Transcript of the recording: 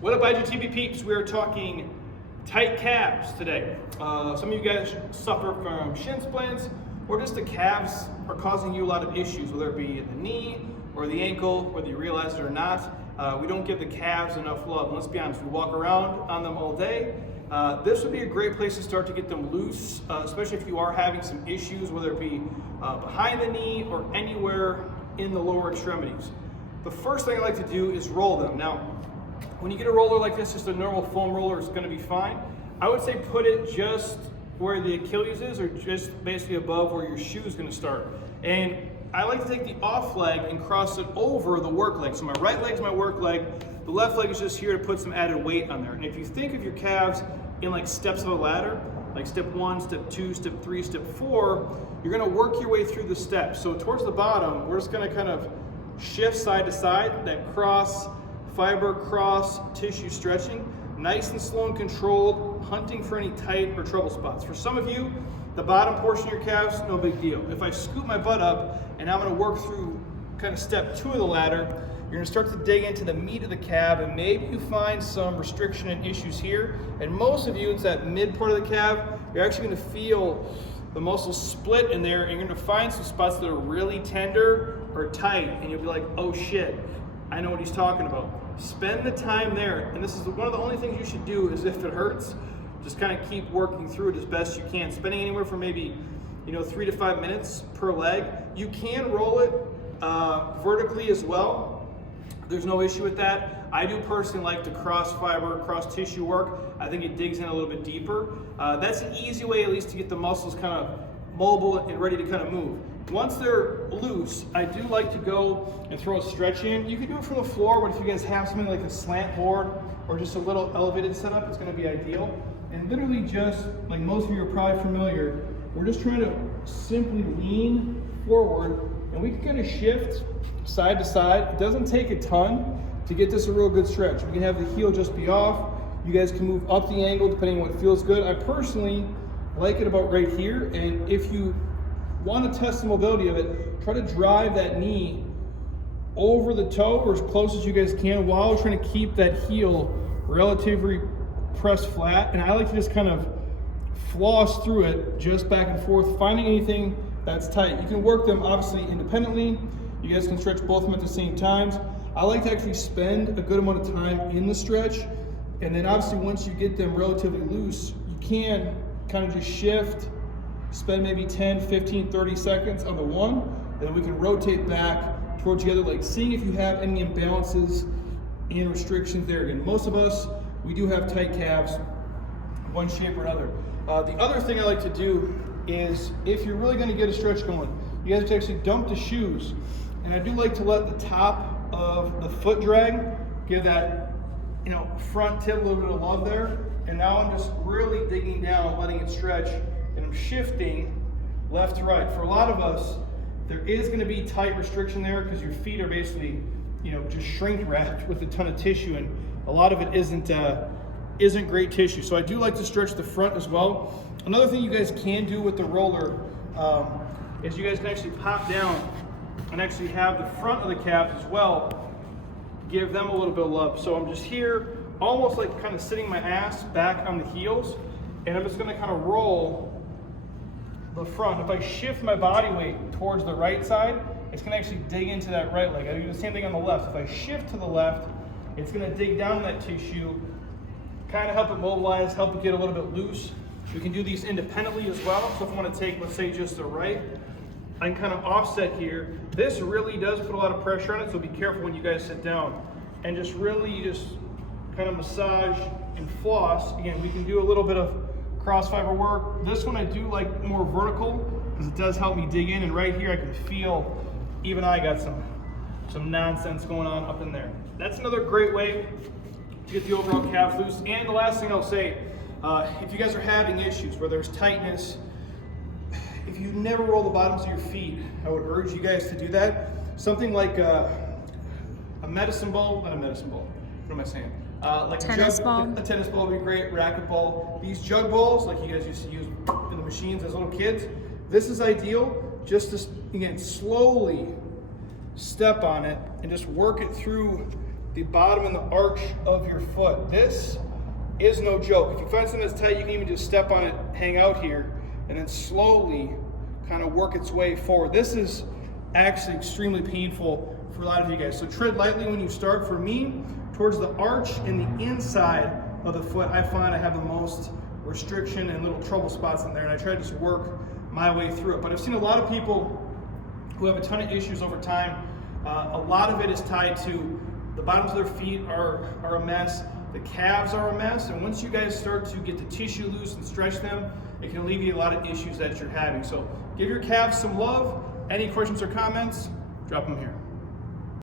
What up, IGTV peeps? We are talking tight calves today. Some of you guys suffer from shin splints, or just the calves are causing you a lot of issues, whether it be in the knee or the ankle, whether you realize it or not. We don't give the calves enough love. And let's be honest, we walk around on them all day. This would be a great place to start to get them loose, especially if you are having some issues, whether it be behind the knee or anywhere in the lower extremities. The first thing I like to do is roll them. Now, when you get a roller like this, just a normal foam roller is going to be fine. I would say put it just where the Achilles is, or just basically above where your shoe is going to start. And I like to take the off leg and cross it over the work leg. So my right leg is my work leg. The left leg is just here to put some added weight on there. And if you think of your calves in like steps of a ladder, like step 1, step 2, step 3, step 4, you're going to work your way through the steps. So towards the bottom, we're just going to kind of shift side to side, that cross fiber, cross tissue stretching, nice and slow and controlled, hunting for any tight or trouble spots. For some of you, the bottom portion of your calves, no big deal. If I scoop my butt up and I'm going to work through kind of step 2 of the ladder, you're going to start to dig into the meat of the calf, and maybe you find some restriction and issues here. And most of you, it's that mid part of the calf. You're actually going to feel the muscles split in there, and you're going to find some spots that are really tender or tight, and you'll be like, oh shit, I know what he's talking about. Spend the time there, and this is one of the only things you should do is if it hurts, just kind of keep working through it as best you can, spending anywhere from maybe 3 to 5 minutes per leg. You can roll it vertically as well. There's no issue with that. I do personally like the cross fiber, cross tissue work. I think it digs in a little bit deeper. That's an easy way at least to get the muscles kind of mobile and ready to kind of move. Once they're loose, I do like to go and throw a stretch in. You can do it from the floor, but if you guys have something like a slant board or just a little elevated setup, it's going to be ideal. And literally just, like most of you are probably familiar, we're just trying to simply lean forward, and we can kind of shift side to side. It doesn't take a ton to get this a real good stretch. We can have the heel just be off. You guys can move up the angle depending on what feels good. I personally like it about right here, and if you want to test the mobility of it, try to drive that knee over the toe or as close as you guys can while trying to keep that heel relatively pressed flat. And I like to just kind of floss through it, just back and forth, finding anything that's tight. You can work them obviously independently. You guys can stretch both of them at the same times. I like to actually spend a good amount of time in the stretch, and then obviously once you get them relatively loose, you can kind of just shift, spend maybe 10, 15, 30 seconds on the one, and then we can rotate back towards the other leg, seeing if you have any imbalances and restrictions there. Again, most of us, we do have tight calves, one shape or another. The other thing I like to do is, if you're really gonna get a stretch going, you guys have to actually dump the shoes. And I do like to let the top of the foot drag, give that front tip a little bit of love there. And now I'm just really digging down, letting it stretch, and I'm shifting left to right. For a lot of us, there is going to be tight restriction there because your feet are basically, just shrink wrapped with a ton of tissue, and a lot of it isn't great tissue. So I do like to stretch the front as well. Another thing you guys can do with the roller is you guys can actually pop down and actually have the front of the calf as well, give them a little bit of love. So I'm just here, almost like kind of sitting my ass back on the heels, and I'm just going to kind of roll the front. If I shift my body weight towards the right side, it's going to actually dig into that right leg. I do the same thing on the left. If I shift to the left, it's going to dig down that tissue, kind of help it mobilize, help it get a little bit loose. We can do these independently as well. So if I want to take, let's say, just the right, I can kind of offset here. This really does put a lot of pressure on it, so be careful when you guys sit down. And just really just kind of massage and floss. Again, we can do a little bit of cross fiber work. This one I do like more vertical because it does help me dig in, and right here I can feel even I got some nonsense going on up in there. That's another great way to get the overall calves loose. And the last thing I'll say, if you guys are having issues where there's tightness, if you never roll the bottoms of your feet, I would urge you guys to do that. Something like a medicine ball, not a medicine ball, what am I saying? Like tennis ball. A tennis ball would be great, racket ball. These jug balls, like you guys used to use in the machines as little kids, this is ideal. Just to, again, slowly step on it and just work it through the bottom and the arch of your foot. This is no joke. If you find something that's tight, you can even just step on it, hang out here, and then slowly kind of work its way forward. This is actually extremely painful for a lot of you guys. So tread lightly when you start. For me, towards the arch and the inside of the foot, I find I have the most restriction and little trouble spots in there, and I try to just work my way through it. But I've seen a lot of people who have a ton of issues over time. A lot of it is tied to the bottoms of their feet are a mess, the calves are a mess, and once you guys start to get the tissue loose and stretch them, it can alleviate a lot of issues that you're having. So give your calves some love. Any questions or comments, drop them here.